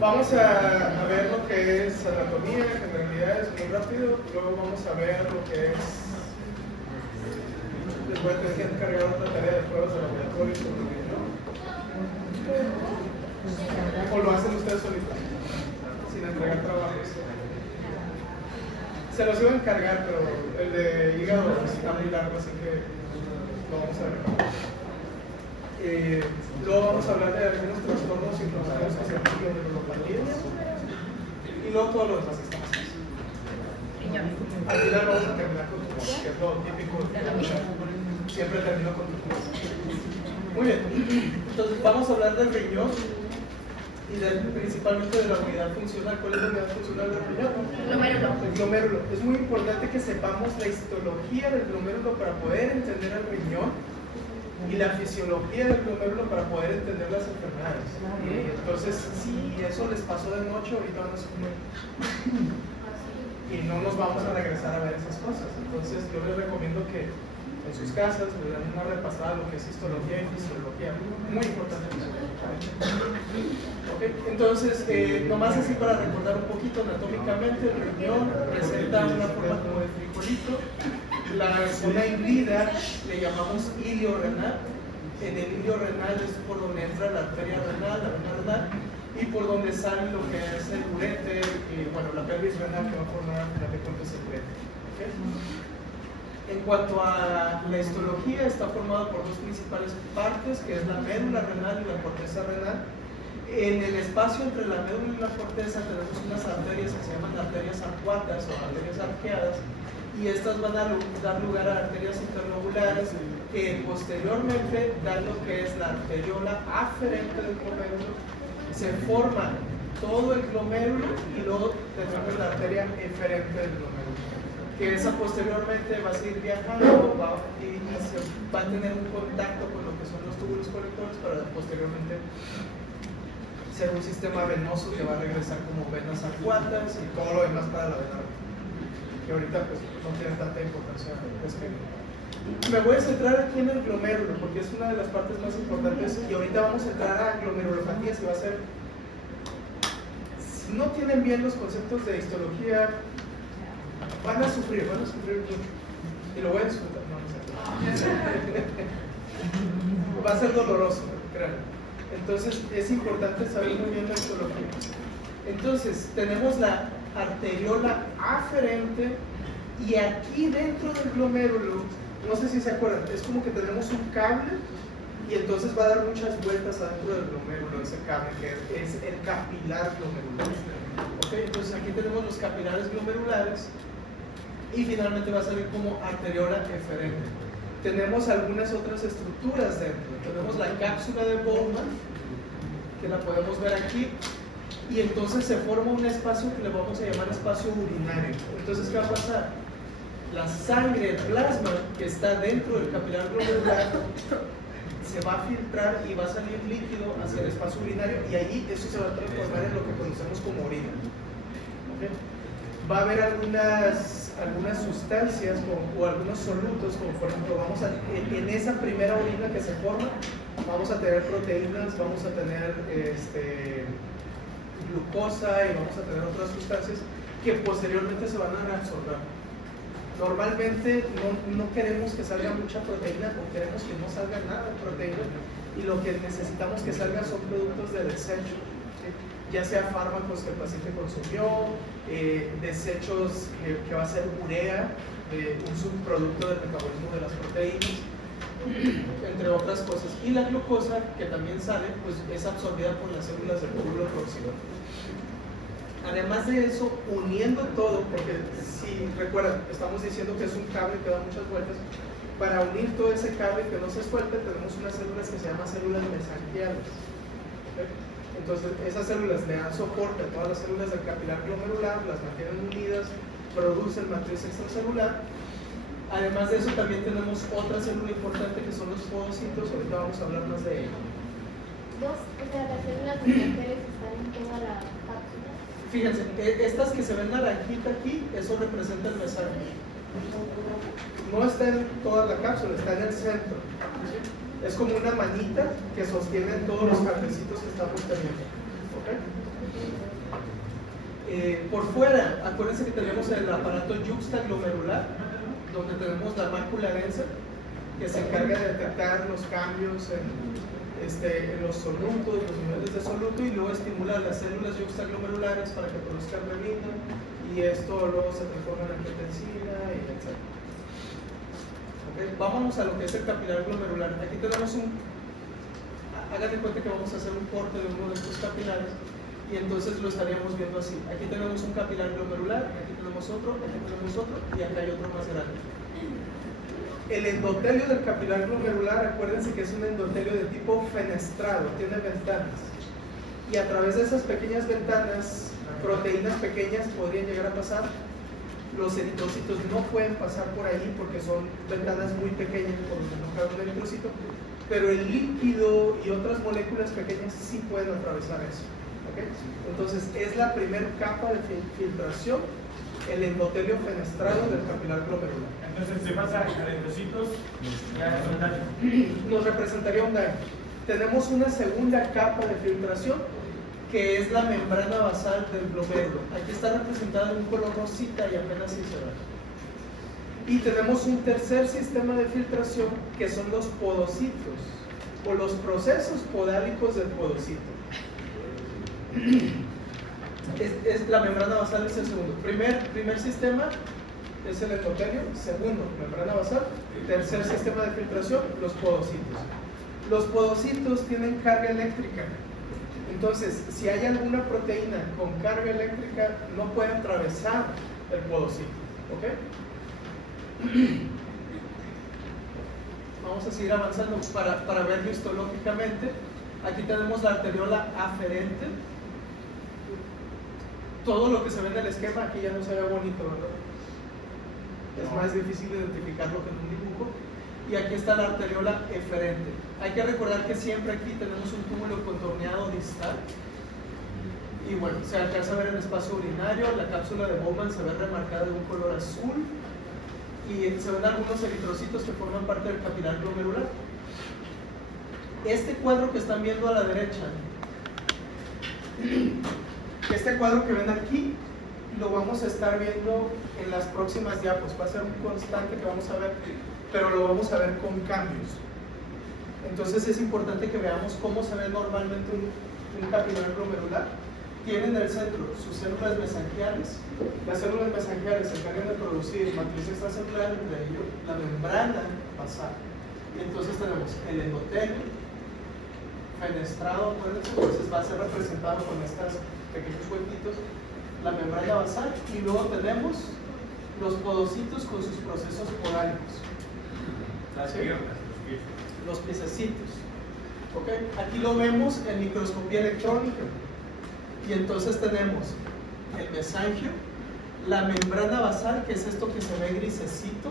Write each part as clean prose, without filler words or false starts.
Vamos a ver lo que es anatomía, generalidades, muy rápido. Luego vamos a ver lo que es. Les voy a tener que encargar otra tarea de pruebas de laboratorio sobre el riñón. O lo hacen ustedes solitos, sin entregar trabajos. Se los iba a encargar, pero el de hígado está muy largo, así que lo vamos a ver. Luego vamos a hablar de algunos trastornos inflamatorios que se llaman glomerulopatías. Y luego todo lo demás está más fácil. Al final vamos a terminar con tumor, que es lo típico de la vida. Siempre termino con tumor. Muy bien. Entonces vamos a hablar del riñón y principalmente de la unidad funcional. ¿Cuál es la unidad funcional del riñón? El glomérulo. Es muy importante que sepamos la histología del glomérulo para poder entender el riñón y la fisiología del glomérulo para poder entender las enfermedades. Entonces, si eso les pasó de noche, ahorita van a sufrir. Y no nos vamos a regresar a ver esas cosas. Entonces, yo les recomiendo que en sus casas le dan una repasada a lo que es histología y fisiología. Muy importante. Okay. Entonces, nomás así para recordar un poquito anatómicamente, el riñón presenta una forma como de frijolito. La zona ilíada le llamamos ilio renal. En el ilio renal es por donde entra la arteria renal, la vena renal, y por donde sale lo que es el uréter y bueno, la pelvis renal que va a formar al final de cuentas el uréter. ¿Okay? En cuanto a la histología, está formado por dos principales partes, que es la médula renal y la corteza renal. En el espacio entre la médula y la corteza tenemos unas arterias que se llaman arterias arcuatas o arterias arqueadas, y estas van a dar lugar a arterias interlobulares que posteriormente dan lo que es la arteriola aferente del glomérulo. Se forma todo el glomérulo y luego tenemos la arteria eferente del glomérulo, que esa posteriormente va a seguir viajando y se va a tener un contacto con lo que son los túbulos colectores para posteriormente ser un sistema venoso que va a regresar como venas arcuatas y todo lo demás para la vena, que ahorita pues no tiene tanta importancia. Me voy a centrar aquí en el glomérulo porque es una de las partes más importantes y ahorita vamos a entrar a glomerulopatías y va a ser, si no tienen bien los conceptos de histología, van a sufrir mucho y lo voy a disfrutar, no sé. Va a ser doloroso, créanme. Entonces es importante saber muy bien la histología. Entonces tenemos la arteriola aferente y aquí dentro del glomérulo, no sé si se acuerdan, es como que tenemos un cable y entonces va a dar muchas vueltas adentro del glomérulo ese cable que es el capilar glomerular. ¿Okay? Entonces aquí tenemos los capilares glomerulares y finalmente va a salir como arteriola eferente. Tenemos algunas otras estructuras dentro. Tenemos la cápsula de Bowman, que la podemos ver aquí, y entonces se forma un espacio que le vamos a llamar espacio urinario. Entonces, ¿qué va a pasar? La sangre, el plasma que está dentro del capilar glomerular se va a filtrar y va a salir líquido hacia el espacio urinario y allí eso se va a transformar en lo que conocemos como orina. ¿Okay? Va a haber algunas sustancias o algunos solutos, como por ejemplo en esa primera orina que se forma vamos a tener proteínas, vamos a tener glucosa y vamos a tener otras sustancias que posteriormente se van a reabsorber. Normalmente no queremos que salga mucha proteína o queremos que no salga nada de proteína y lo que necesitamos que salgan son productos de desecho, ¿sí? Ya sea fármacos que el paciente consumió, desechos que va a ser urea, un subproducto del metabolismo de las proteínas, entre otras cosas. Y la glucosa que también sale, pues es absorbida por las células del glóbulo próximo. Además de eso, uniendo todo, porque si recuerdan, estamos diciendo que es un cable que da muchas vueltas, para unir todo ese cable que no se suelte, tenemos unas células que se llaman células mesanquiales. ¿Okay? Entonces, esas células le dan soporte a todas las células del capilar glomerular, las mantienen unidas, producen matriz extracelular. Además de eso, también tenemos otra célula importante que son los podocitos, ahorita vamos a hablar más de ello. Las células mesanquiales están en toda la cápsula. Fíjense, estas que se ven naranjita aquí, eso representa el mesanquio. No está en toda la cápsula, está en el centro. Es como una manita que sostiene todos los cablecitos que estamos teniendo. ¿Okay? Por fuera, acuérdense que tenemos el aparato yuxtaglomerular, donde tenemos la mácula densa, que se encarga de detectar los cambios en los solutos, los niveles de soluto, y luego estimula las células yuxtaglomerulares para que produzcan renina, y esto luego se transforma en angiotensina, y etc. ¿Okay? Vámonos a lo que es el capilar glomerular. Aquí tenemos háganse cuenta que vamos a hacer un corte de uno de estos capilares, y entonces lo estaríamos viendo así. Aquí tenemos un capilar glomerular, aquí tenemos otro, y acá hay otro más grande. El endotelio del capilar glomerular, acuérdense que es un endotelio de tipo fenestrado, tiene ventanas. Y a través de esas pequeñas ventanas, proteínas pequeñas podrían llegar a pasar. Los eritrocitos no pueden pasar por ahí porque son ventanas muy pequeñas, por donde no cabe un eritrocito, pero el líquido y otras moléculas pequeñas sí pueden atravesar eso. ¿Okay? Entonces, es la primera capa de filtración, el endotelio fenestrado del capilar glomerular. Entonces, si pasa a eritrocitos, ya es un daño. Nos representaría un daño. Tenemos una segunda capa de filtración, que es la membrana basal del glomérulo. Aquí está representada en un color rosita y apenas si se ve. Y tenemos un tercer sistema de filtración, que son los podocitos, o los procesos podálicos del podocito. La membrana basal es el segundo. Primer sistema es el endotelio, segundo, membrana basal, tercer sistema de filtración, los podocitos. Los podocitos tienen carga eléctrica. Entonces, si hay alguna proteína con carga eléctrica, no puede atravesar el podocito. ¿Ok? Vamos a seguir avanzando para verlo histológicamente. Aquí tenemos la arteriola aferente. Todo lo que se ve en el esquema aquí ya no se ve bonito, ¿verdad? Es más difícil identificarlo que en un dibujo. Y aquí está la arteriola eferente. Hay que recordar que siempre aquí tenemos un túbulo contorneado distal. Y bueno, se alcanza a ver el espacio urinario. La cápsula de Bowman se ve remarcada de un color azul. Y se ven algunos eritrocitos que forman parte del capilar glomerular. Este cuadro que están viendo a la derecha, este cuadro que ven aquí, lo vamos a estar viendo en las próximas diapos. Va a ser un constante que vamos a ver, pero lo vamos a ver con cambios. Entonces es importante que veamos cómo se ve normalmente un capilar glomerular. Tiene en el centro sus células mesangiales. Las células mesangiales se encargan de producir matriz extracelular, entre ellos la membrana basal. Y entonces tenemos el endotelio fenestrado, entonces va a ser representado con estos pequeños huequitos, la membrana basal, y luego tenemos los podocitos con sus procesos podálicos. Las piernas, los pies. Los piececitos. ¿Okay? Aquí lo vemos en microscopía electrónica. Y entonces tenemos el mesangio, la membrana basal, que es esto que se ve grisecito,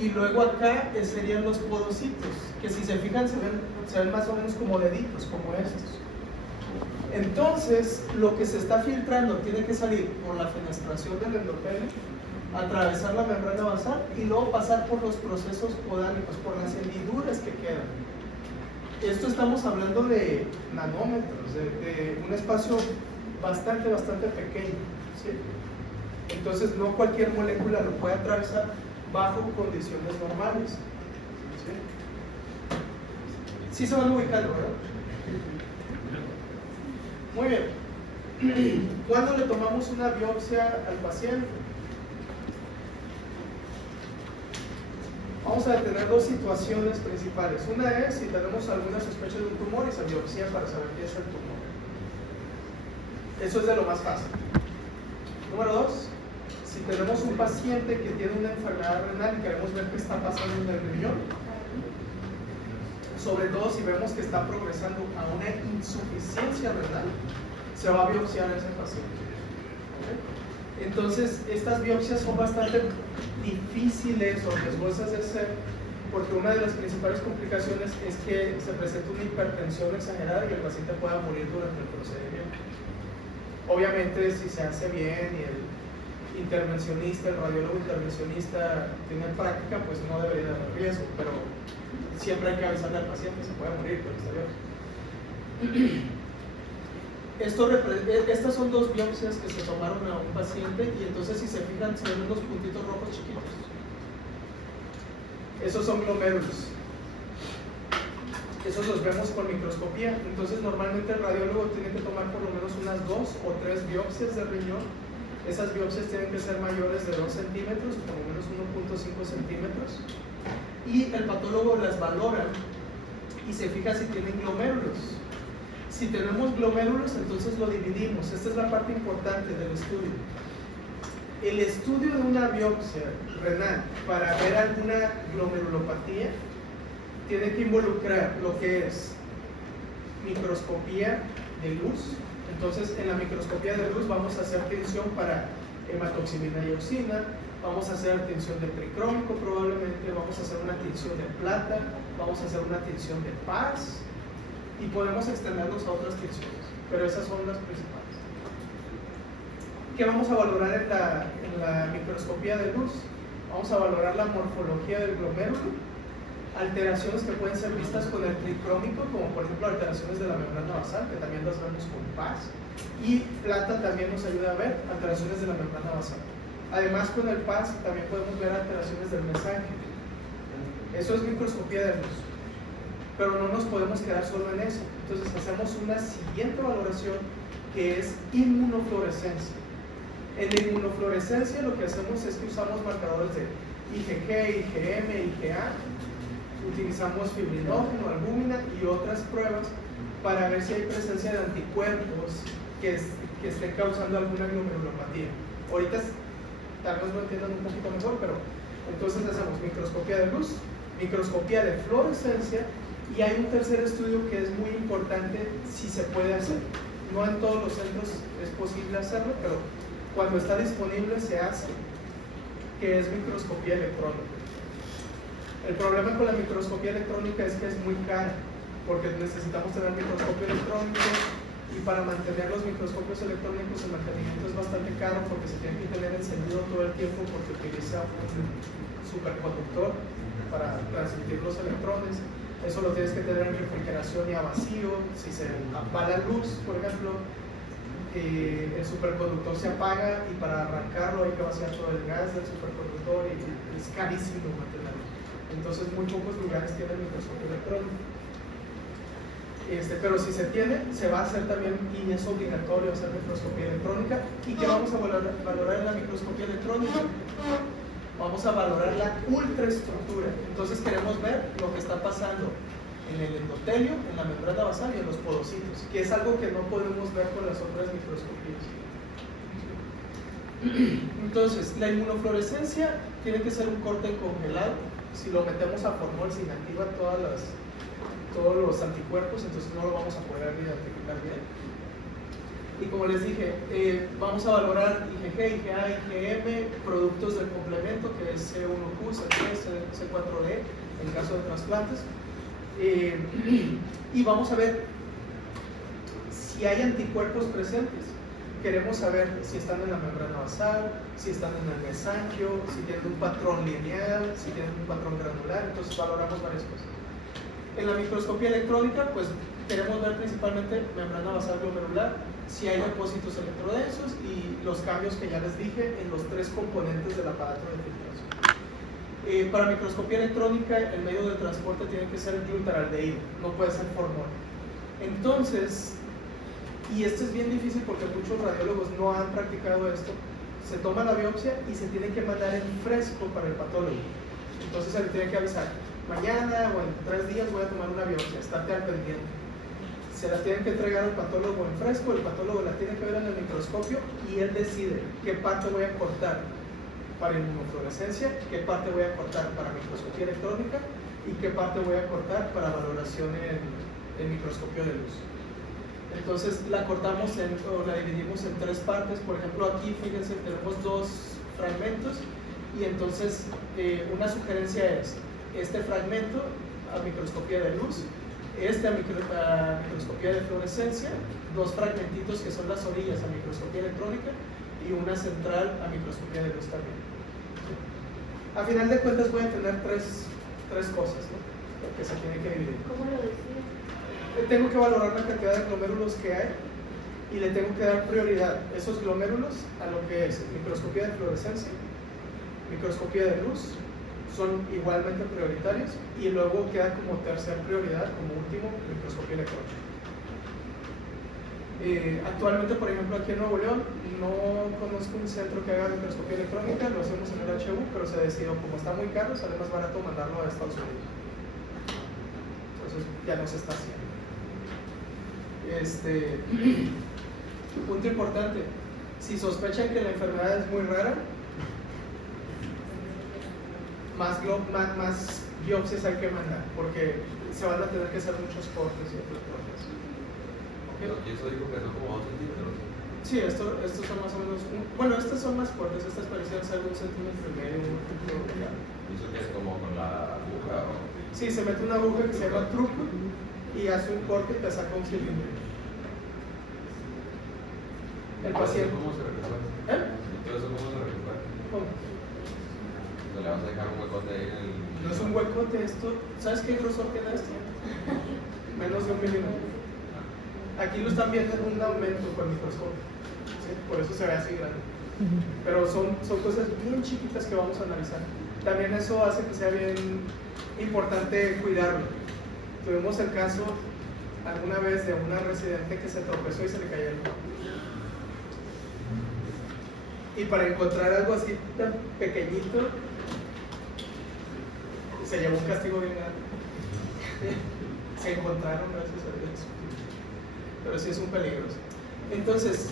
y luego acá serían los podocitos, que si se fijan se ven más o menos como deditos, como estos. Entonces, lo que se está filtrando tiene que salir por la fenestración del endotelio, atravesar la membrana basal y luego pasar por los procesos podálicos, por las hendiduras que quedan. Esto estamos hablando de nanómetros, de un espacio bastante pequeño, ¿sí? Entonces no cualquier molécula lo puede atravesar bajo condiciones normales, ¿sí? Sí se van ubicando, ¿verdad? Muy bien. ¿Cuándo le tomamos una biopsia al paciente? Vamos a tener dos situaciones principales. Una es si tenemos alguna sospecha de un tumor y se biopsia para saber qué es el tumor. Eso es de lo más fácil. Número dos, si tenemos un paciente que tiene una enfermedad renal y queremos ver qué está pasando en el riñón, sobre todo si vemos que está progresando a una insuficiencia renal, se va a biopsiar a ese paciente. ¿Okay? Entonces, estas biopsias son bastante difíciles o riesgosas de hacer, porque una de las principales complicaciones es que se presenta una hipertensión exagerada y el paciente pueda morir durante el procedimiento. Obviamente, si se hace bien y el intervencionista, el radiólogo intervencionista tiene práctica, pues no debería haber riesgo, pero siempre hay que avisarle al paciente, se puede morir con esta biopsia. Estas son dos biopsias que se tomaron a un paciente y entonces si se fijan se ven unos puntitos rojos chiquitos. Esos son glomérulos. Esos los vemos con microscopía. Entonces normalmente el radiólogo tiene que tomar por lo menos unas 2 o 3 biopsias de riñón. Esas biopsias tienen que ser mayores de 2 centímetros, por lo menos 1.5 centímetros. Y el patólogo las valora y se fija si tienen glomérulos. Si tenemos glomérulos, entonces lo dividimos. Esta es la parte importante del estudio. El estudio de una biopsia renal para ver alguna glomerulopatía tiene que involucrar lo que es microscopía de luz. Entonces, en la microscopía de luz vamos a hacer tinción para hematoxilina y eosina, vamos a hacer tinción de tricrómico probablemente, vamos a hacer una tinción de plata, vamos a hacer una tinción de PAS y podemos extendernos a otras tinciones, pero esas son las principales. ¿Qué vamos a valorar en la microscopía de luz? Vamos a valorar la morfología del glomérulo, alteraciones que pueden ser vistas con el tricrómico, como por ejemplo alteraciones de la membrana basal, que también las vemos con PAS, y plata también nos ayuda a ver alteraciones de la membrana basal. Además, con el PAS también podemos ver alteraciones del mesanquio. Eso es microscopía de luz, pero no nos podemos quedar solo en eso. Entonces hacemos una siguiente valoración que es inmunofluorescencia. En la inmunofluorescencia lo que hacemos es que usamos marcadores de IgG, IgM, IgA, utilizamos fibrinógeno, albúmina y otras pruebas para ver si hay presencia de anticuerpos que estén causando alguna glomerulopatía. Ahorita tal vez lo entiendan un poquito mejor, pero entonces hacemos microscopía de luz, microscopía de fluorescencia y hay un tercer estudio que es muy importante si se puede hacer. No en todos los centros es posible hacerlo, pero cuando está disponible se hace, que es microscopía electrónica. El problema con la microscopía electrónica es que es muy cara, porque necesitamos tener microscopio electrónico y para mantener los microscopios electrónicos el mantenimiento es bastante caro porque se tiene que tener encendido todo el tiempo porque utiliza un superconductor para transmitir los electrones. Eso lo tienes que tener en refrigeración y a vacío. Si se va la luz, por ejemplo, el superconductor se apaga y para arrancarlo hay que vaciar todo el gas del superconductor y es carísimo mantenerlo. Entonces muy pocos lugares tienen microscopio electrónico. Pero si se tiene, se va a hacer también y es obligatorio hacer microscopía electrónica. ¿Y qué vamos a valorar en la microscopía electrónica? Vamos a valorar la ultraestructura. Entonces queremos ver lo que está pasando en el endotelio, en la membrana basal y en los podocitos, que es algo que no podemos ver con las otras microscopías. Entonces, la inmunofluorescencia tiene que ser un corte congelado. Si lo metemos a formol se inactiva todos los anticuerpos, entonces no lo vamos a poder identificar bien. Y como les dije, vamos a valorar IgG, IgA, IgM, productos del complemento, que es C1Q, C3, C4D, en caso de trasplantes. Y vamos a ver si hay anticuerpos presentes. Queremos saber si están en la membrana basal, si están en el mesanquio, si tienen un patrón lineal, si tienen un patrón granular, entonces valoramos varias cosas. En la microscopía electrónica, pues queremos ver principalmente membrana basal glomerular, si hay depósitos electrodensos y los cambios que ya les dije en los 3 componentes del aparato de filtración. Para microscopía electrónica, el medio de transporte tiene que ser glutaraldehído, no puede ser formol. Entonces, y esto es bien difícil porque muchos radiólogos no han practicado esto, se toma la biopsia y se tiene que mandar en fresco para el patólogo. Entonces se le tiene que avisar, mañana o en 3 días voy a tomar una biopsia, estate al pendiente. Se la tienen que entregar al patólogo en fresco, el patólogo la tiene que ver en el microscopio y él decide qué parte voy a cortar para inmunofluorescencia, qué parte voy a cortar para microscopía electrónica y qué parte voy a cortar para valoración en microscopio de luz. Entonces la cortamos o la dividimos en 3 partes. Por ejemplo, aquí fíjense, tenemos 2 fragmentos y entonces una sugerencia es este fragmento a microscopía de luz, a microscopía de fluorescencia, 2 fragmentitos que son las orillas a microscopía electrónica y una central a microscopía de luz también. A final de cuentas voy a tener tres cosas, ¿no?, que se tienen que dividir. ¿Cómo lo decía? Tengo que valorar la cantidad de glomérulos que hay y le tengo que dar prioridad a esos glomérulos a lo que es microscopía de fluorescencia, microscopía de luz, son igualmente prioritarios, y luego queda como tercera prioridad, como último, microscopía electrónica. Actualmente, por ejemplo, aquí en Nuevo León no conozco un centro que haga microscopía electrónica, lo hacemos en el HU, pero se decidió, como está muy caro, sale más barato mandarlo a Estados Unidos. Entonces ya no se está haciendo. Punto importante, si sospechan que la enfermedad es muy rara, más biopsias hay que mandar, porque se van a tener que hacer muchos cortes y otros procesos. Aquí eso dijo que son como 2 centímetros. Sí, estos son más o menos, bueno, estas son más fuertes, estas parecían ser de 1,5 centímetros. ¿Y eso qué es como con la aguja? O? Sí, se mete una aguja que se llama truco y hace un corte y te saca un cilindro. El paciente. ¿Cómo se recupera? ¿Y todo eso cómo se recupera? ¿Cómo? ¿O le vas a dejar un huecote ahí en el...? No es un huecote esto. ¿Sabes qué grosor tiene esto? Menos de 1 milímetro. Aquí lo están viendo en un aumento con el microscopio, ¿sí? Por eso se ve así grande. Pero son cosas bien chiquitas que vamos a analizar. También eso hace que sea bien importante cuidarlo. Tuvimos el caso alguna vez de una residente que se tropezó y se le cayó el ojo. Y para encontrar algo así tan pequeñito, se llevó un castigo bien grande. Se encontraron, gracias a Dios. Pero sí es un peligro. Entonces,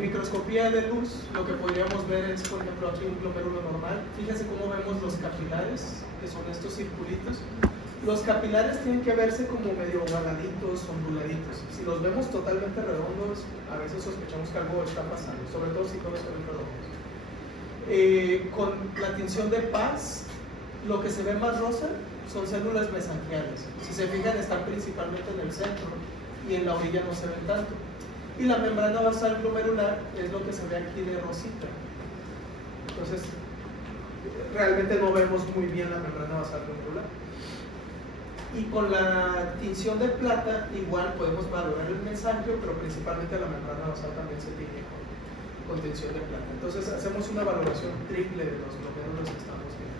microscopía de luz, lo que podríamos ver es, por ejemplo, aquí un glomérulo normal. Fíjense cómo vemos los capilares, que son estos circulitos. Los capilares tienen que verse como medio ovaladitos, onduladitos. Si los vemos totalmente redondos, a veces sospechamos que algo está pasando, sobre todo si todos son redondos. Con la tinción de Paz, lo que se ve más rosa son células mesangiales. Si se fijan, están principalmente en el centro y en la orilla no se ven tanto. Y la membrana basal glomerular es lo que se ve aquí de rosita. Entonces, realmente no vemos muy bien la membrana basal glomerular. Y con la tinción de plata, igual podemos valorar el mesangio, pero principalmente la membrana basal también se tiñe con tinción de plata. Entonces, hacemos una valoración triple de los glomérulos que estamos viendo.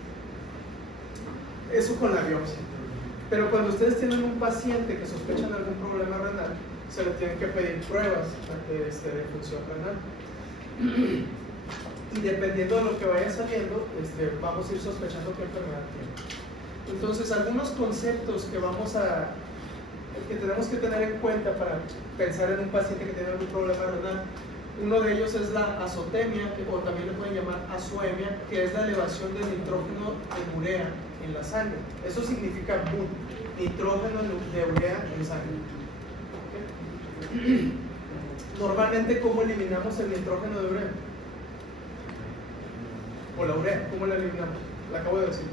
Eso con la biopsia. Pero cuando ustedes tienen un paciente que sospechan algún problema renal, se le tienen que pedir pruebas de función renal. Y dependiendo de lo que vaya saliendo, vamos a ir sospechando qué enfermedad tiene. Entonces, algunos conceptos que tenemos que tener en cuenta para pensar en un paciente que tiene algún problema renal, uno de ellos es la azotemia, o también le pueden llamar azoemia, que es la elevación del nitrógeno de urea en la sangre. Eso significa BUN, nitrógeno de urea en sangre. ¿Okay? Normalmente, ¿cómo eliminamos el nitrógeno de urea? O la urea, ¿cómo la eliminamos? La acabo de decir.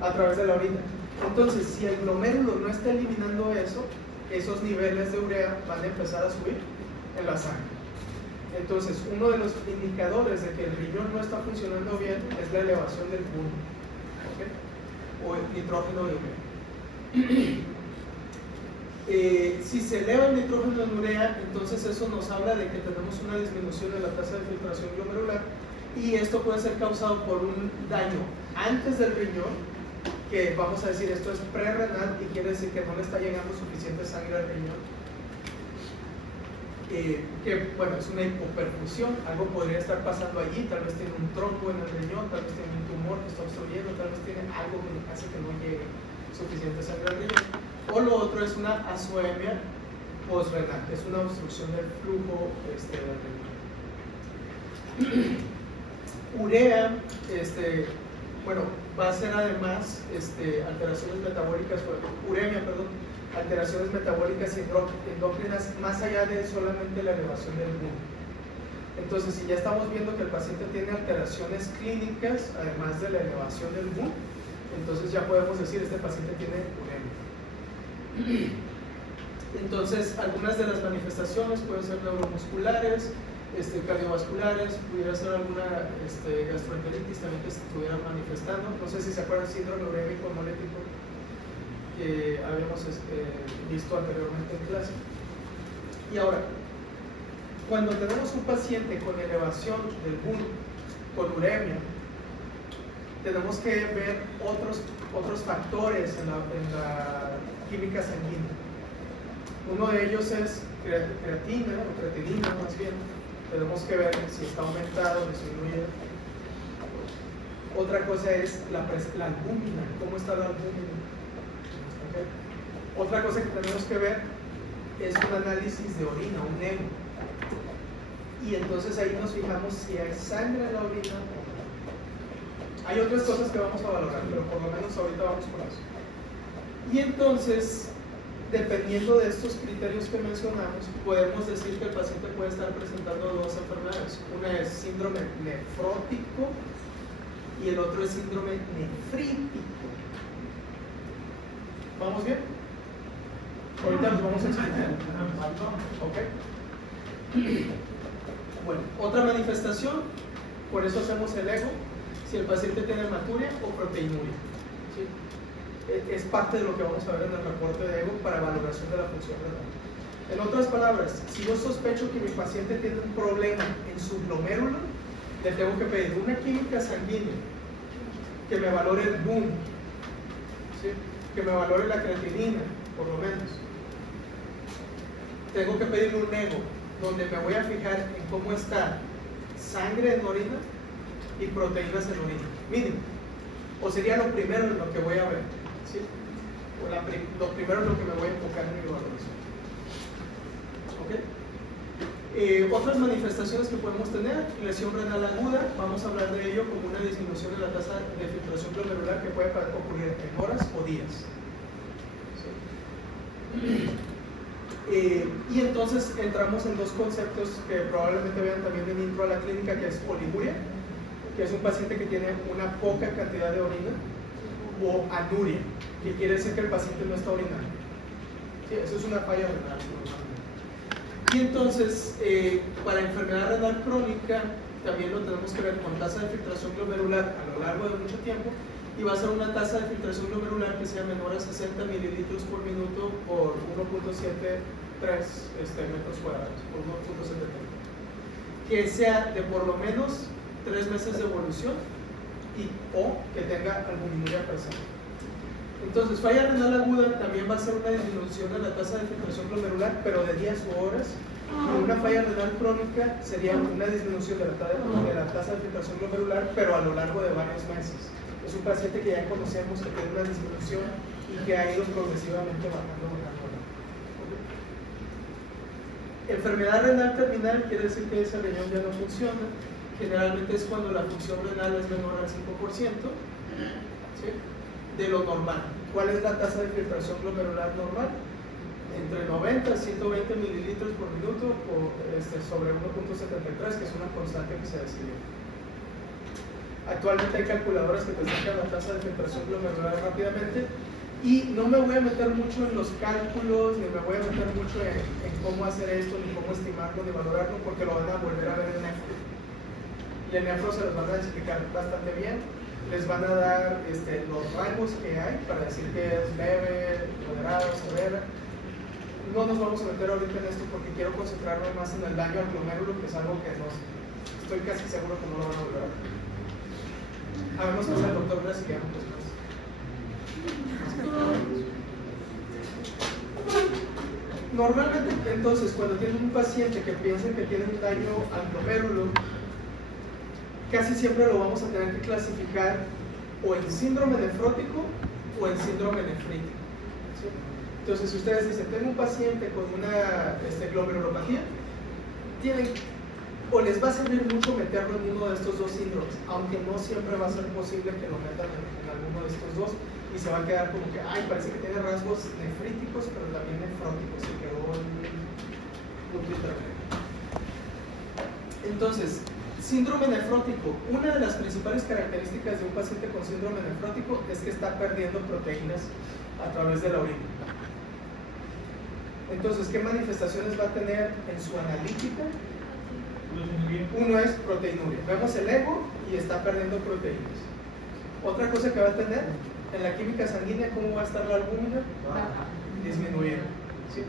A través de la orina. Entonces, si el glomérulo no está eliminando eso, esos niveles de urea van a empezar a subir en la sangre. Entonces, uno de los indicadores de que el riñón no está funcionando bien es la elevación del BUN, ¿okay? O el nitrógeno de urea. Si se eleva el nitrógeno de urea, entonces eso nos habla de que tenemos una disminución de la tasa de filtración glomerular, y esto puede ser causado por un daño antes del riñón, que vamos a decir esto es prerrenal, y quiere decir que no le está llegando suficiente sangre al riñón. Que bueno, es una hipoperfusión, algo podría estar pasando allí, tal vez tiene un trombo en el riñón, tal vez tiene un tumor que está obstruyendo, tal vez tiene algo que hace que no llegue suficiente sangre al riñón. O lo otro es una azoemia postrenal, que es una obstrucción del flujo del riñón. Urea, bueno, va a ser además alteraciones metabólicas, uremia, perdón, alteraciones metabólicas y endócrinas más allá de solamente la elevación del BUN. Entonces, si ya estamos viendo que el paciente tiene alteraciones clínicas, además de la elevación del BUN, entonces ya podemos decir, este paciente tiene uremia. Entonces, algunas de las manifestaciones pueden ser neuromusculares, cardiovasculares, pudiera ser alguna gastroenteritis también que se estuviera manifestando. No sé si se acuerdan del síndrome urémico hemolético que habíamos visto anteriormente en clase. Y ahora, cuando tenemos un paciente con elevación del BUN, con uremia, tenemos que ver otros factores en la química sanguínea. Uno de ellos es creatina, o creatinina más bien. Tenemos que ver si está aumentado o disminuido. Otra cosa es la albúmina, cómo está la albúmina. ¿Okay? Otra cosa que tenemos que ver es un análisis de orina, un ego. Y entonces ahí nos fijamos si hay sangre en la orina o no. Hay otras cosas que vamos a valorar, pero por lo menos ahorita vamos por eso. Y entonces, dependiendo de estos criterios que mencionamos, podemos decir que el paciente puede estar presentando dos enfermedades. Una es síndrome nefrótico y el otro es síndrome nefrítico. ¿Vamos bien? Ahorita los vamos a explicar. ¿Ok? Bueno, otra manifestación, por eso hacemos el ego, si el paciente tiene hematuria o proteinuria. ¿Sí? Es parte de lo que vamos a ver en el reporte de ego para valoración de la función renal. En otras palabras, si yo sospecho que mi paciente tiene un problema en su glomérulo, le tengo que pedir una química sanguínea que me valore el BUN, ¿sí? Que me valore la creatinina, por lo menos. Tengo que pedirle un ego donde me voy a fijar en cómo está sangre en orina y proteínas en orina, mínimo. O sería lo primero en lo que voy a ver, ¿sí? Lo primero en lo que me voy a enfocar en mi valoración. ¿Ok? Otras manifestaciones que podemos tener, lesión renal aguda, vamos a hablar de ello como una disminución de la tasa de filtración glomerular que puede ocurrir en horas o días. ¿Sí? Y entonces entramos en dos conceptos que probablemente vean también en intro a la clínica, que es oliguria, que es un paciente que tiene una poca cantidad de orina, o anuria, que quiere decir que el paciente no está orinando. Sí, eso es una falla renal. Y entonces, para enfermedad renal crónica, también lo tenemos que ver con tasa de filtración glomerular a lo largo de mucho tiempo, y va a ser una tasa de filtración glomerular que sea menor a 60 mililitros por minuto por 1.73 metros cuadrados, por 1.70. Que sea de por lo menos 3 meses de evolución o que tenga albuminuria presente. Entonces, falla renal aguda también va a ser una disminución de la tasa de filtración glomerular, pero de días u horas. Y una falla renal crónica sería una disminución de la tasa de filtración glomerular, pero a lo largo de varios meses. Es un paciente que ya conocemos que tiene una disminución y que ha ido progresivamente bajando. Enfermedad renal terminal quiere decir que ese riñón ya no funciona. Generalmente es cuando la función renal es menor al 5%, ¿sí? De lo normal. ¿Cuál es la tasa de filtración glomerular normal? Entre 90 y 120 mililitros por minuto sobre 1.73, que es una constante que se decidió. Actualmente hay calculadoras que te sacan la tasa de filtración glomerular rápidamente, y no me voy a meter mucho en los cálculos, ni me voy a meter mucho en cómo hacer esto, ni cómo estimarlo, ni valorarlo, porque lo van a volver a ver en nefro. Y en nefro se los van a explicar bastante bien, les van a dar los rangos que hay para decir que es leve, moderado, severa. No nos vamos a meter ahorita en esto porque quiero concentrarme más en el daño al glomérulo, que es algo que estoy casi seguro que no lo van a volver a ver. Habemos que es el doctor brasileño, pues más. Normalmente, entonces, cuando tienen un paciente que piensa que tiene un daño al glomérulo, casi siempre lo vamos a tener que clasificar o en síndrome nefrótico o en síndrome nefrítico. ¿Sí? Entonces, si ustedes dicen, tengo un paciente con una glomerulopatía, o les va a servir mucho meterlo en uno de estos dos síndromes, aunque no siempre va a ser posible que lo metan en alguno de estos dos, y se va a quedar como que, parece que tiene rasgos nefríticos, pero también nefróticos, se quedó en un intermedio. Entonces, síndrome nefrótico, una de las principales características de un paciente con síndrome nefrótico es que está perdiendo proteínas a través de la orina. Entonces, ¿qué manifestaciones va a tener en su analítica? Uno es proteinuria. Vemos el ego y está perdiendo proteínas. Otra cosa que va a tener en la química sanguínea, ¿cómo va a estar la albúmina? Disminuyendo. ¿Sí?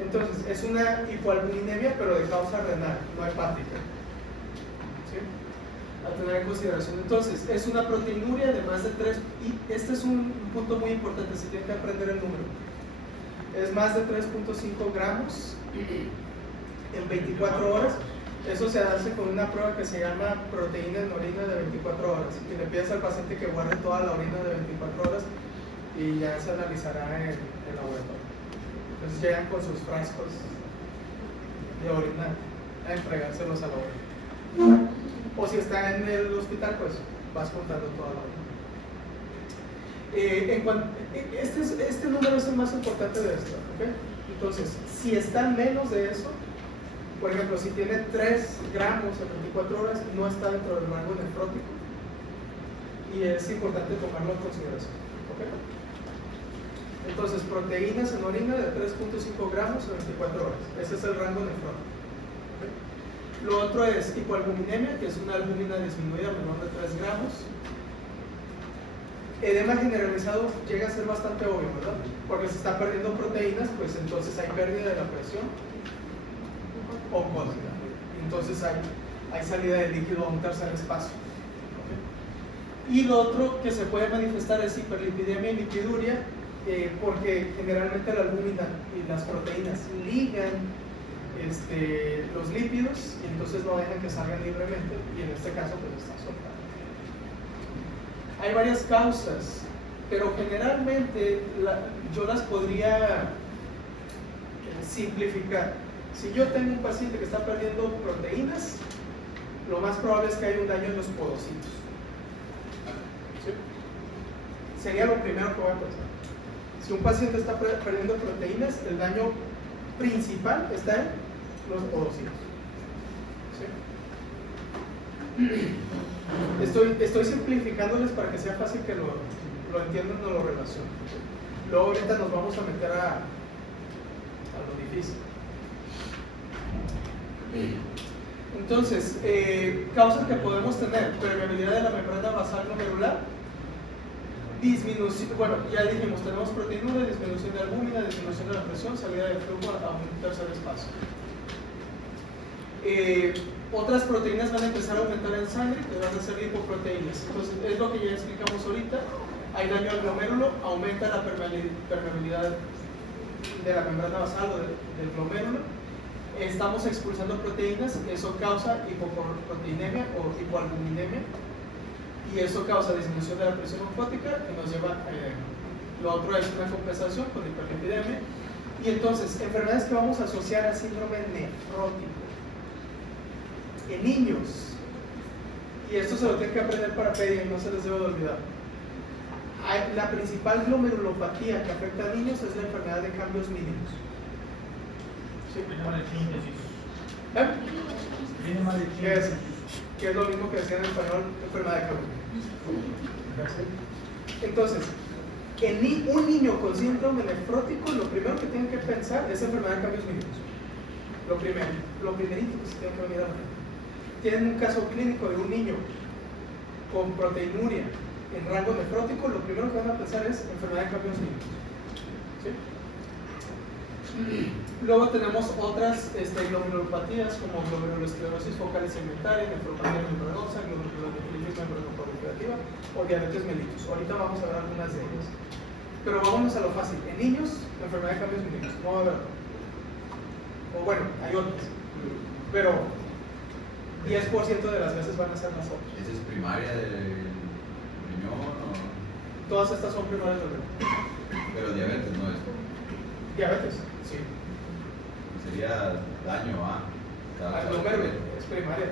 Entonces, es una hipoalbuminemia, pero de causa renal, no hepática. ¿Sí? A tener en consideración. Entonces, es una proteinuria de más de 3, y este es un punto muy importante, se tiene que aprender el número. Es más de 3.5 gramos en 24 horas. Eso se hace con una prueba que se llama proteína en orina de 24 horas. Y le pides al paciente que guarde toda la orina de 24 horas y ya se analizará en el laboratorio. Entonces llegan con sus frascos de orina a entregárselos a la orina. O si está en el hospital, pues vas contando toda la orina. Este número es el más importante de esto, ¿ok? Entonces, si está menos de eso, por ejemplo, si tiene 3 gramos en 24 horas, no está dentro del rango nefrótico y es importante tomarlo en consideración, ¿ok? Entonces, proteínas en orina de 3.5 gramos en 24 horas, ese es el rango nefrótico, ¿ok? Lo otro es hipoalbuminemia, que es una albúmina disminuida menor de 3 gramos. Edema generalizado llega a ser bastante obvio, ¿verdad? Porque se está perdiendo proteínas, pues entonces hay pérdida de la presión oncótica. Entonces hay salida de líquido a un tercer espacio. ¿Okay? Y lo otro que se puede manifestar es hiperlipidemia y lipiduria, porque generalmente la albúmina y las proteínas ligan los lípidos y entonces no dejan que salgan libremente, y en este caso pues está soltando. Hay varias causas, pero generalmente yo las podría simplificar. Si yo tengo un paciente que está perdiendo proteínas, lo más probable es que haya un daño en los podocitos. ¿Sí? Sería lo primero que voy a pensar. Si un paciente está perdiendo proteínas, el daño principal está en los podocitos. ¿Sí? Estoy simplificándoles para que sea fácil que lo entiendan o lo relacionen. Luego ahorita nos vamos a meter a lo difícil. Entonces, causas que podemos tener: permeabilidad de la membrana basal glomerular, disminución, bueno, ya dijimos, tenemos proteinuria, disminución de albúmina, disminución de la presión, salida de flujo a un tercer espacio. Otras proteínas van a empezar a aumentar en sangre, que van a ser lipoproteínas. Entonces, es lo que ya explicamos ahorita. Hay daño al glomérulo, aumenta la permeabilidad de la membrana basal o del glomérulo. Estamos expulsando proteínas, eso causa hipoproteinemia o hipoalbuminemia, y eso causa disminución de la presión oncótica y nos lleva lo otro es una compensación con hiperlipidemia. Y entonces, enfermedades que vamos a asociar a síndrome nefrótico en niños, y esto se lo tienen que aprender para pedir, no se les debe de olvidar. La principal glomerulopatía que afecta a niños es la enfermedad de cambios mínimos. Sí, viene mal de síntesis. Viene mal de síntesis. Que es lo mismo que decía en español, enfermedad de cambios. Entonces, un niño con síndrome nefrótico, lo primero que tienen que pensar es enfermedad de cambios mínimos. Lo primerito que se tiene que venir a la mente. Tienen un caso clínico de un niño con proteinuria en rango nefrótico, lo primero que van a pensar es enfermedad de cambios mínimos. ¿Sí? Luego tenemos otras glomerulopatías como glomerulosclerosis focal y segmentaria, nefropatía membranosa, glomerulonefritis membranoproliferativa o diabetes mellitus. Ahorita vamos a ver algunas de ellas. Pero vámonos a lo fácil. En niños, enfermedad de cambios mínimos. No va a haber. O bueno, hay otras. Pero 10% de las veces van a ser más otras. ¿Esa es primaria del riñón o...? Todas estas son primarias del riñón. Pero diabetes no es. Diabetes, sí. Sería daño a Al glomérulo, es primaria.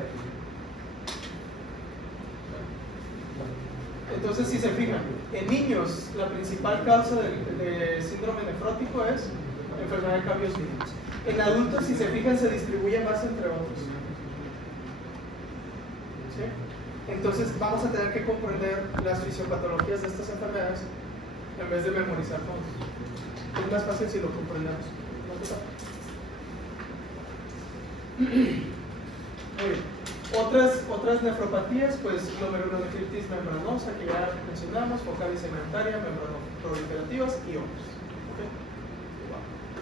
Entonces, si se fijan, en niños la principal causa de síndrome nefrótico es enfermedad de cambios mínimos. En adultos, si se fijan, se distribuye más entre otros. ¿Sí? Entonces, vamos a tener que comprender las fisiopatologías de estas enfermedades en vez de memorizar todos. Es más fácil si lo comprendemos. Otras nefropatías, pues glomerulonefritis membranosa, que ya mencionamos, focal y segmentaria, membranoproliferativas y otras. ¿Okay?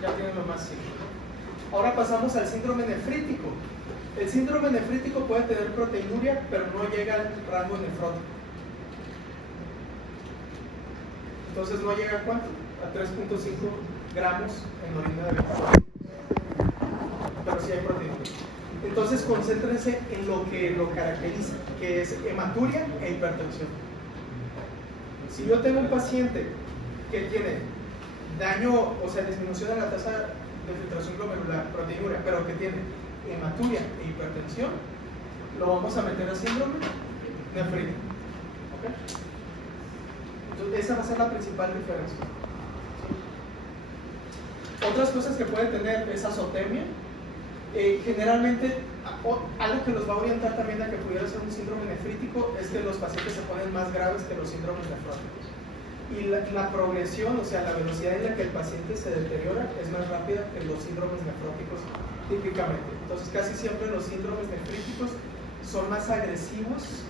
ya tienen lo más simple, ¿no? Ahora pasamos al síndrome nefrítico. El síndrome nefrítico puede tener proteinuria, pero no llega al rango nefrótico. Entonces no llega a ¿cuánto? A 3.5 gramos en orina de bebé. Pero sí hay proteinuria. Entonces concéntrense en lo que lo caracteriza, que es hematuria e hipertensión. Si yo tengo un paciente que tiene daño, o sea, disminución de la tasa de filtración glomerular, proteinuria, pero que tiene hematuria e hipertensión, lo vamos a meter a síndrome nefrítico. ¿Okay? Entonces, esa va a ser la principal diferencia. Otras cosas que puede tener es azotemia. Generalmente, algo que los va a orientar también a que pudiera ser un síndrome nefrítico es que los pacientes se ponen más graves que los síndromes nefróticos. Y la progresión, o sea, la velocidad en la que el paciente se deteriora es más rápida que los síndromes nefróticos típicamente. Entonces, casi siempre los síndromes nefríticos son más agresivos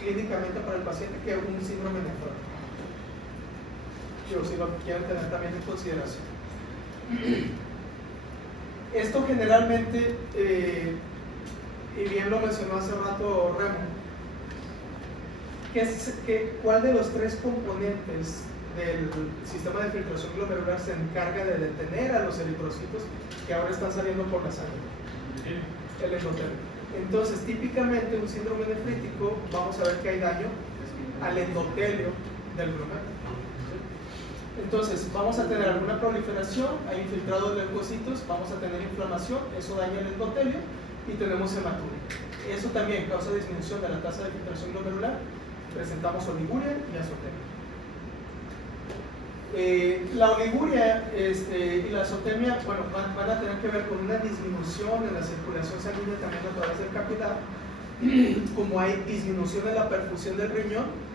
clínicamente para el paciente que un síndrome nefrótico. Si lo quieren tener también en consideración. Esto generalmente, y bien lo mencionó hace rato Remo, ¿cuál de los tres componentes del sistema de filtración glomerular se encarga de detener a los eritrocitos que ahora están saliendo por la sangre? El endotelio. Entonces, típicamente un síndrome nefrítico, vamos a ver que hay daño al endotelio del glomérulo. Entonces, vamos a tener alguna proliferación, hay infiltrado de leucocitos, vamos a tener inflamación, eso daña el endotelio y tenemos hematuria. Eso también causa disminución de la tasa de filtración glomerular, presentamos oliguria y azotemia. La oliguria y la azotemia, bueno, van a tener que ver con una disminución en la circulación sanguínea también a través del capilar. Como hay disminución en la perfusión del riñón,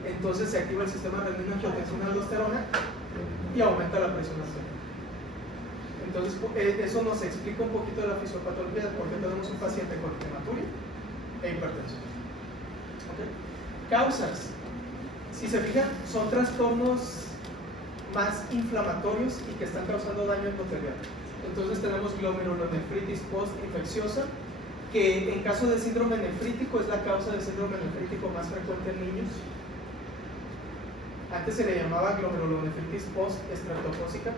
entonces se activa el sistema renina-angiotensina-aldosterona y aumenta la presión arterial. Entonces, eso nos explica un poquito de la fisiopatología de por qué tenemos un paciente con hematuria e hipertensión. ¿Okay? Causas, si se fijan, son trastornos más inflamatorios y que están causando daño endotelial. Entonces tenemos glomerulonefritis post-infecciosa, que en caso de síndrome nefrítico es la causa de síndrome nefrítico más frecuente en niños. Antes se le llamaba glomerulonefritis post-estreptocócica.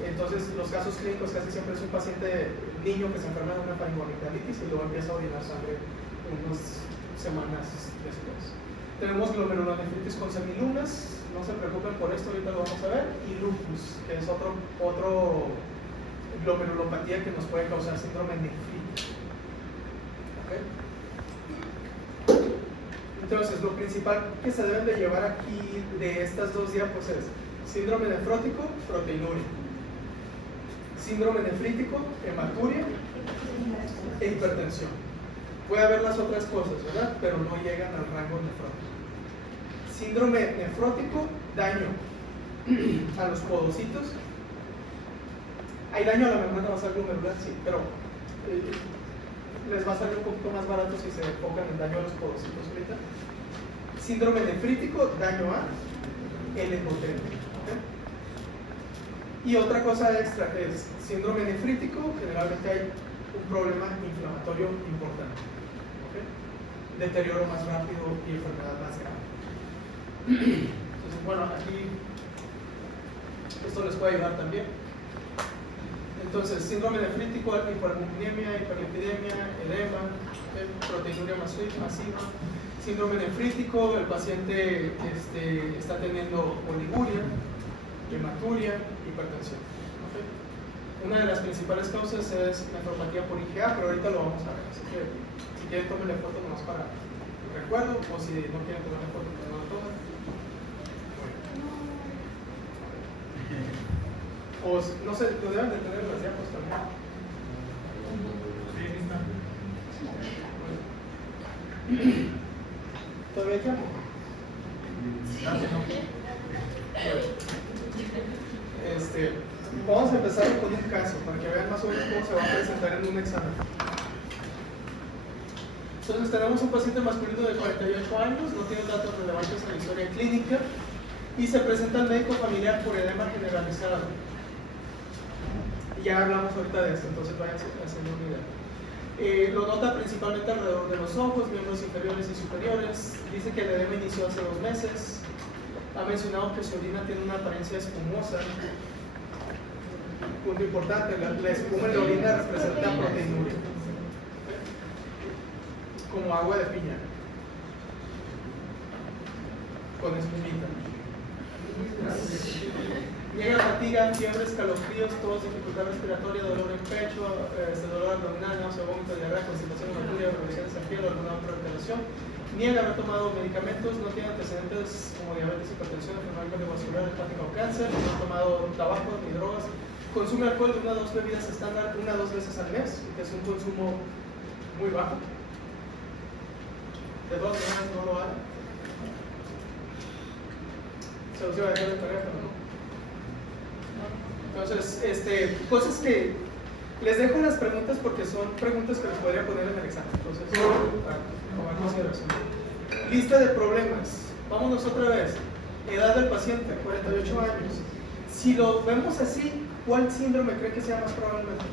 Entonces, los casos clínicos casi siempre es un paciente niño que se enferma de una faringoamigdalitis y luego empieza a orinar sangre unas semanas después. Tenemos glomerulonefritis con semilunas, no se preocupen por esto, ahorita lo vamos a ver, y lupus, que es otro glomerulopatía que nos puede causar síndrome nefrítico. ¿Okay? Entonces, lo principal que se deben de llevar aquí de estas dos diapos es síndrome nefrótico, proteinuria. Síndrome nefrítico, hematuria e hipertensión. Puede haber las otras cosas, ¿verdad? Pero no llegan al rango nefrótico. Síndrome nefrótico, daño a los podocitos. Hay daño a la membrana basal glomerular, sí, pero les va a salir un poquito más barato si se enfocan en daño a los podocitos ahorita. Síndrome nefrítico, daño a el endotelio. ¿Okay? Y otra cosa extra es síndrome nefrítico, generalmente hay un problema inflamatorio importante. ¿Okay? Deterioro más rápido y enfermedad más grave. Entonces, bueno, aquí esto les puede ayudar también. Entonces, síndrome nefrítico, hiperglucemia, hiperlipidemia, edema, proteinuria masiva. Síndrome nefrítico, el paciente está teniendo oliguria, hematuria, hipertensión. ¿Okay? Una de las principales causas es nefropatía por IgA, pero ahorita lo vamos a ver. Así que, si quieren, tómenle foto nomás para el recuerdo, o si no quieren tomar foto, pues no lo toman. O no sé, lo deben de tener las diapos también. ¿Todavía hay tiempo? Vamos a empezar con un caso para que vean más o menos cómo se va a presentar en un examen. Entonces tenemos un paciente masculino de 48 años, no tiene datos relevantes en la historia clínica y se presenta al médico familiar por edema generalizado. Y ya hablamos ahorita de esto, entonces vayan haciendo una idea. Lo nota principalmente alrededor de los ojos, miembros inferiores y superiores. Dice que el edema inició hace 2 meses. Ha mencionado que su orina tiene una apariencia espumosa. Punto importante, la espuma en la orina representa proteinuria, como agua de piña, con espumita. Niega fatiga, fiebre, escalofríos, tos, dificultad respiratoria, dolor en pecho, dolor abdominal, náusea, vómito, diarrea, constipación, hematuria, revisiones al piel o alguna otra alteración. Niega haber tomado medicamentos, no tiene antecedentes como diabetes, hipertensión, enfermedad cardiovascular, hepática o cáncer, no ha tomado tabaco ni drogas. Consume alcohol de 1 a 2 bebidas estándar 1 a 2 veces al mes, que es un consumo muy bajo. De 2 maneras no lo hagan. Se los iba a dejar de tarea, pero no. Entonces, cosas que les dejo las preguntas porque son preguntas que les podría poner en el examen. Entonces, tomar consideración. Lista de problemas. Vámonos otra vez. Edad del paciente, 48 años. Si lo vemos así, ¿cuál síndrome cree que sea más probablemente?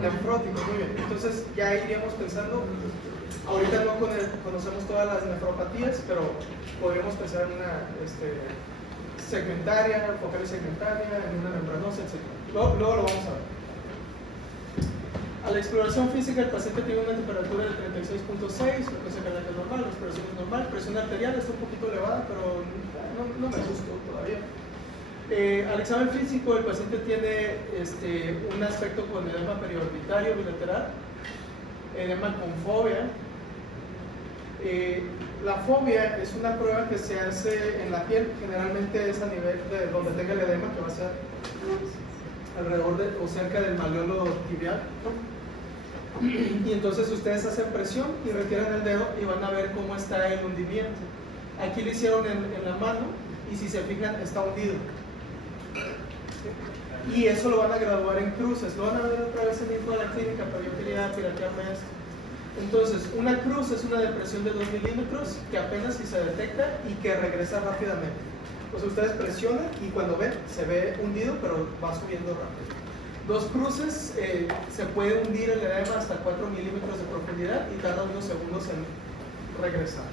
Nefrótico, muy bien. Entonces ya iríamos pensando, ahorita no conocemos todas las nefropatías, pero podríamos pensar en una segmentaria, focal y segmentaria, en una membranosa, etc. Luego lo vamos a ver. A la exploración física, el paciente tiene una temperatura de 36.6, frecuencia cardíaca normal, respiración es normal, presión arterial está un poquito elevada, pero no me asustó todavía. Al examen físico, el paciente tiene un aspecto con edema periorbitario bilateral, edema con fobia. La fobia es una prueba que se hace en la piel, generalmente es a nivel de donde tenga el edema, que va a ser alrededor o cerca del malleolo tibial. Y entonces ustedes hacen presión y retiran el dedo y van a ver cómo está el hundimiento. Aquí lo hicieron en la mano y si se fijan está hundido. Y eso lo van a graduar en cruces. Lo van a ver otra vez en info de la clínica, pero yo quería piratearme esto. Entonces, una cruz es una depresión de 2 milímetros que apenas si se detecta y que regresa rápidamente. Pues ustedes presionan y cuando ven, se ve hundido, pero va subiendo rápido. 2 cruces, se puede hundir el edema hasta 4 milímetros de profundidad y tarda unos segundos en regresar.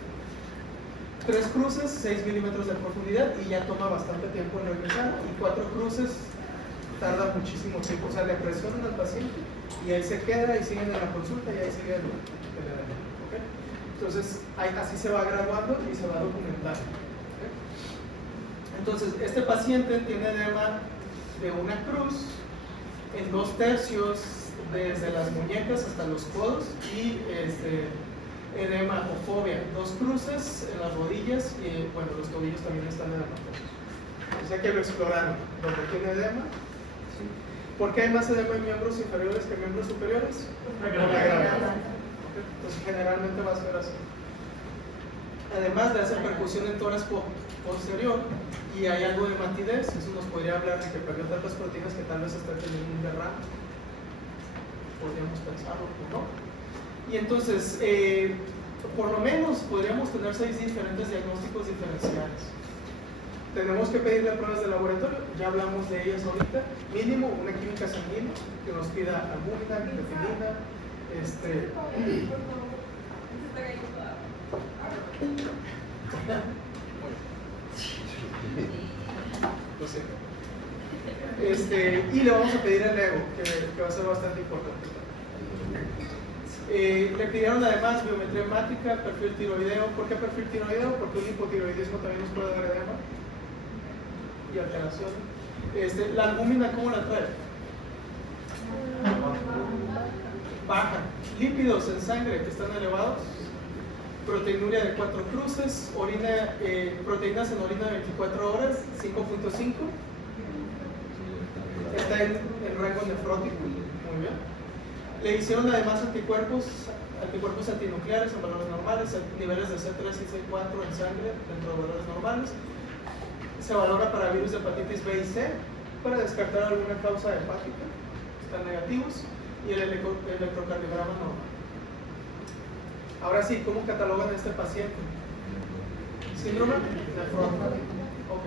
3 cruces, 6 milímetros de profundidad y ya toma bastante tiempo en regresar. Y 4 cruces tarda muchísimo tiempo. O sea, le presionan al paciente y ahí se queda y siguen en la consulta y ahí sigue el edema. ¿Okay? Entonces, así se va graduando y se va documentando. ¿Okay? Entonces, este paciente tiene edema de una cruz en 2/3 desde las muñecas hasta los codos y edema o fobia, 2 cruces en las rodillas y bueno, los tobillos también están edematosos. O sea que lo exploraron. ¿Dónde tiene edema? Sí. ¿Por qué hay más edema en miembros inferiores que en miembros superiores? Por la gravedad. Entonces generalmente va a ser así. Además le hacen percusión en tórax posterior y hay algo de matidez, eso nos podría hablar de que perdió tantas proteínas que tal vez está teniendo un derrame. Podríamos pensarlo, ¿no? Y entonces, por lo menos podríamos tener 6 diferentes diagnósticos diferenciales. Tenemos que pedirle pruebas de laboratorio, ya hablamos de ellas ahorita. Mínimo una química sanguínea que nos pida albúmina, creatinina, lo siento. Y le vamos a pedir el ego, que va a ser bastante importante. Le pidieron además biometría hemática, perfil tiroideo. ¿Por qué perfil tiroideo? Porque un hipotiroidismo también nos puede dar edema y alteración. La albúmina, ¿cómo la trae? Baja. Lípidos en sangre que están elevados. Proteinuria de 4 cruces. Proteínas en orina de 24 horas, 5.5. Está en rango nefrótico. Muy bien. Le hicieron además anticuerpos antinucleares en valores normales, niveles de C3 y C4 en sangre dentro de valores normales. Se valora para virus de hepatitis B y C para descartar alguna causa hepática, están negativos, y el electrocardiograma normal. Ahora sí, ¿cómo catalogan a este paciente? ¿Síndrome nefrótico? Ok.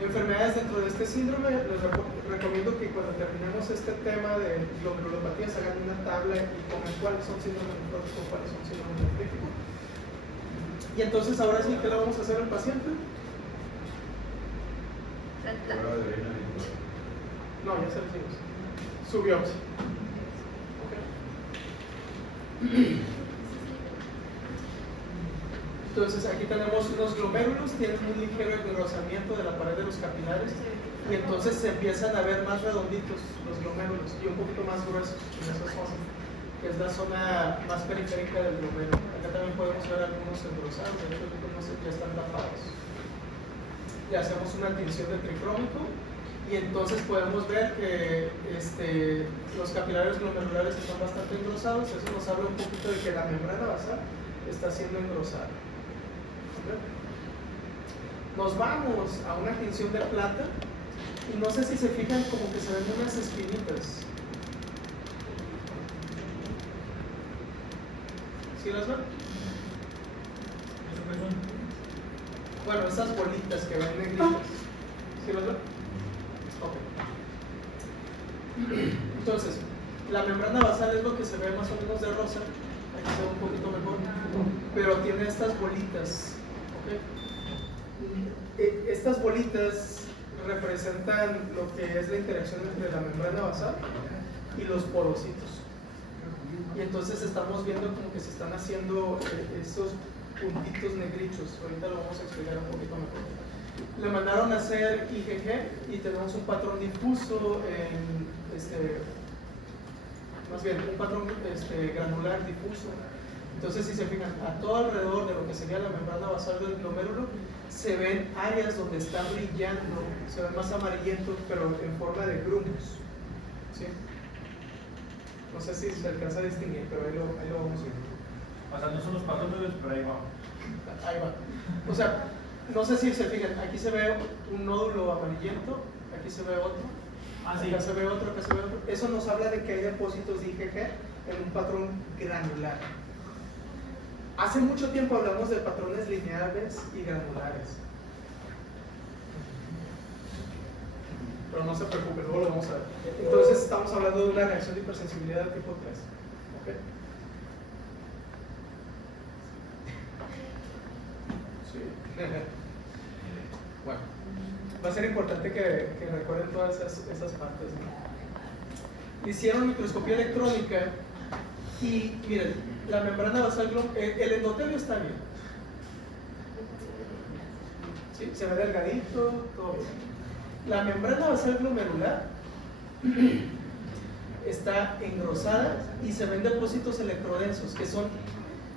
Enfermedades dentro de este síndrome, les recomiendo que cuando terminemos este tema de glomerulopatías hagan una tabla y pongan cuáles son síndromes nefróticos, cuáles son síndromes nefríticos. Y entonces ahora sí, ¿qué le vamos a hacer al paciente? Prueba de orina. No, ya se lo hicimos. Su biopsia. Entonces aquí tenemos unos glomérulos, tienen un ligero engrosamiento de la pared de los capilares y entonces se empiezan a ver más redonditos los glomérulos y un poquito más gruesos en esa zona, que es la zona más periférica del glomérulo. Acá también podemos ver algunos engrosados, de hecho algunos ya están tapados. Le hacemos una tinción de tricrómico y entonces podemos ver que los capilares glomerulares están bastante engrosados. Eso nos habla un poquito de que la membrana basal está siendo engrosada. Nos vamos a una tinción de plata y no sé si se fijan como que se ven unas espinitas. ¿Sí las ven? Bueno, esas bolitas que ven negritas. ¿Sí las ven? Ok. Entonces, la membrana basal es lo que se ve más o menos de rosa. Aquí se ve un poquito mejor, pero tiene estas bolitas. ¿Okay? Estas bolitas representan lo que es la interacción entre la membrana basal y los porocitos. Y entonces estamos viendo como que se están haciendo esos puntitos negritos. Ahorita lo vamos a explicar un poquito mejor. Le mandaron a hacer IgG y tenemos un patrón difuso en más bien un patrón granular difuso. Entonces, si se fijan, a todo alrededor de lo que sería la membrana basal del glomérulo, se ven áreas donde está brillando, se ven más amarillentos, pero en forma de grumos. ¿Sí? No sé si se alcanza a distinguir, pero ahí lo vamos a ver. O sea, no son los patrones, pero ahí va. Ahí va. O sea, no sé si se fijan, aquí se ve un nódulo amarillento, aquí se ve otro, acá se ve otro, acá se ve otro. Eso nos habla de que hay depósitos de IgG en un patrón granular. Hace mucho tiempo hablamos de patrones lineares y granulares. Pero no se preocupen, luego lo vamos a ver. Entonces estamos hablando de una reacción de hipersensibilidad tipo 3. ¿Okay? Sí. Bueno, va a ser importante que recuerden todas esas partes, ¿no? Hicieron microscopía electrónica y miren, la membrana basal, el endotelio está bien. ¿Sí? Se ve delgadito, todo bien. La membrana basal glomerular está engrosada y se ven depósitos electrodensos, que son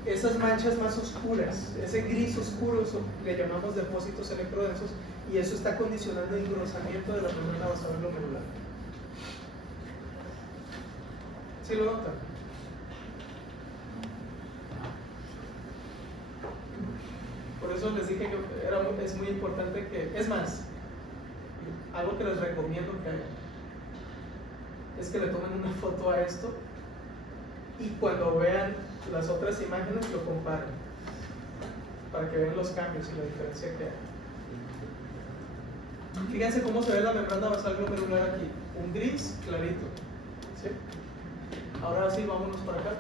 esas manchas más oscuras, ese gris oscuro, eso le llamamos depósitos electrodensos, y eso está condicionando el engrosamiento de la membrana basal glomerular. ¿Sí lo notan? Por eso les dije que es muy importante que, es más, algo que les recomiendo que hagan es que le tomen una foto a esto y cuando vean las otras imágenes lo comparen para que vean los cambios y la diferencia que hay. Fíjense cómo se ve la membrana basal glomerular aquí, un gris clarito, ¿sí? Ahora sí, vámonos para acá.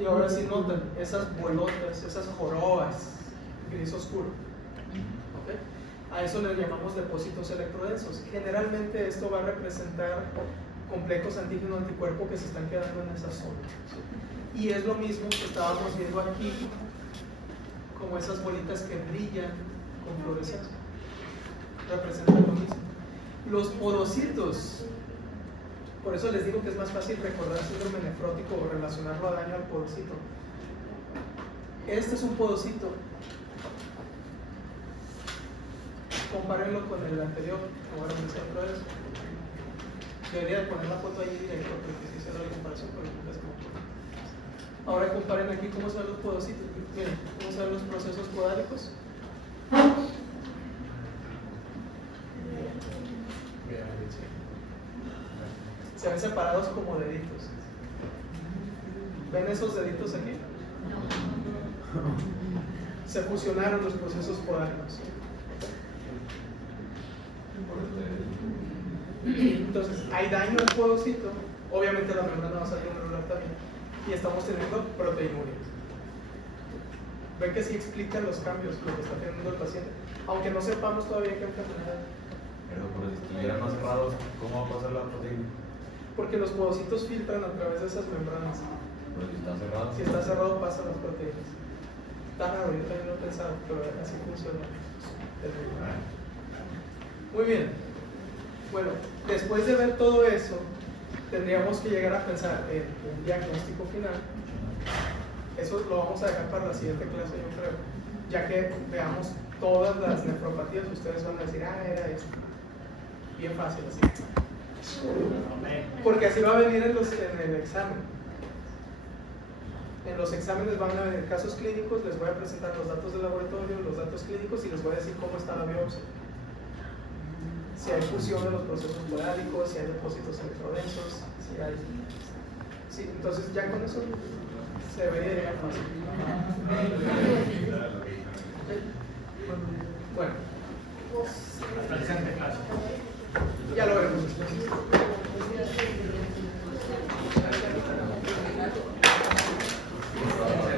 Y ahora sí notan esas bolotas, esas jorobas, gris oscuro. ¿Okay? A eso le llamamos depósitos electrodensos. Generalmente esto va a representar complejos antígeno-anticuerpo que se están quedando en esa zona. ¿Sí? Y es lo mismo que estábamos viendo aquí, como esas bolitas que brillan con fluorescencia. Representan lo mismo. Los porocitos. Por eso les digo que es más fácil recordar síndrome nefrótico o relacionarlo a daño al podocito. Este es un podocito. Compárenlo con el anterior, como era el centro de eso. Debería de poner la foto ahí directo, porque si se da la comparación, pero no es como. Ahora comparen aquí cómo se ven los podocitos. Miren, cómo se ven los procesos podáricos. Se ven separados como deditos. ¿Ven esos deditos aquí? Se fusionaron los procesos podálicos. Entonces, hay daño al podocito, obviamente la membrana va a salir glomerular también, y estamos teniendo proteinuria. Ven que sí explican los cambios, lo que está teniendo el paciente, aunque no sepamos todavía qué enfermedad. Pero si estuvieran más cerrados, ¿cómo va a pasar la proteína? Porque los podocitos filtran a través de esas membranas. Pero si están cerrados. Si está cerrado, pasan las proteínas. Está raro, yo también lo he pensado, pero así funciona. Muy bien. Bueno, después de ver todo eso, tendríamos que llegar a pensar en un diagnóstico final. Eso lo vamos a dejar para la siguiente clase, yo creo. Ya que veamos todas las nefropatías, ustedes van a decir, ah, era esto. Bien fácil, así. Porque así va a venir en el examen. En los exámenes van a venir casos clínicos, les voy a presentar los datos del laboratorio, los datos clínicos y les voy a decir cómo está la biopsia. Si hay fusión de los procesos podálicos, si hay depósitos electrodensos, si hay... Sí, entonces ya con eso se debería llegar fácil. Bueno.